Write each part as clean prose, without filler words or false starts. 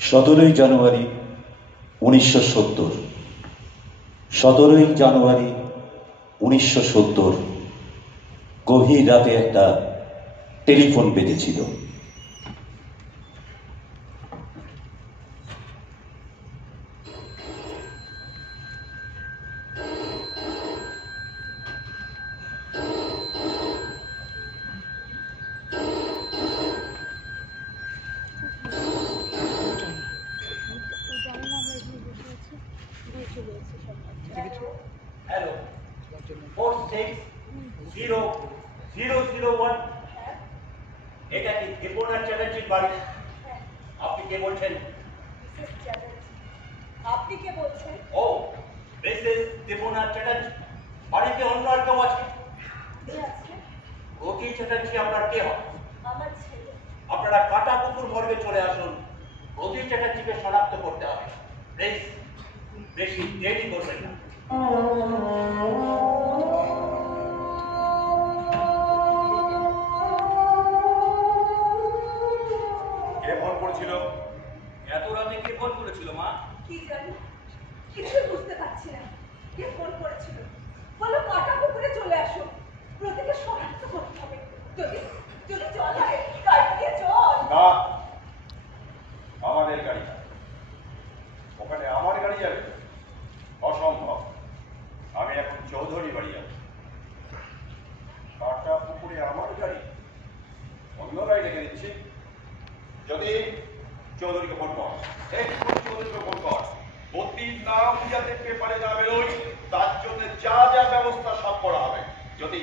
17ই জানুয়ারি 1970। 17ই জানুয়ারি 1970 গভীর রাতে একটা টেলিফোন বেজেছিল। Hello. 460001 এটা কি দেবনাথ চ্যাটার্জির বাড়ি? আপনি কে বলছেন? আপনি কে বলছেন? ও, মিসেস দেবনাথ চ্যাটার্জি। বাড়িতে অন্য আর কেউ আছে? রতি চ্যাটার্জি আপনার কে হয়? আমার ছেলে। আপনারা কাটা পুকুর মর্গে চলে আসুন, রতি চ্যাটার্জিকে শনাক্ত করতে হবে। প্লিজ, বেশি দেরি করবেন না। কে ফোন করেছিল? এত রাতে কে ফোন করেছিল মা? কি জানি, কিছু বুঝতে পারছি না। কে ফোন করেছিল? বলো কাটা পুকুরে চলে আসো, প্রতিকে শনাক্ত করতে হবে। যদি যদি চল হয় গাড়ি দিয়ে চল। না, আমাদের গাড়ি না। ওখানে আমার গাড়ি যাবে? অসম্ভব। আমি এখন চৌধুরী বাড়ি যাব। কাটা পুকুরে আমার গাড়ি? অন্য গাড়ি রেখে দিচ্ছি। যদি চৌধুরীকে ফোন কর, চৌধুরীকে ফোন কর। অতির নাম যাতে পেপারে না বেরোয় তার জন্য যা যা ব্যবস্থা সব করা হবে। যদি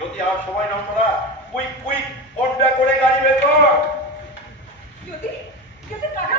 যদি আর সময় নষ্ট না, কুইক কুইক ফোনটা করে গাড়ি বের কর। যদি যদি কাটা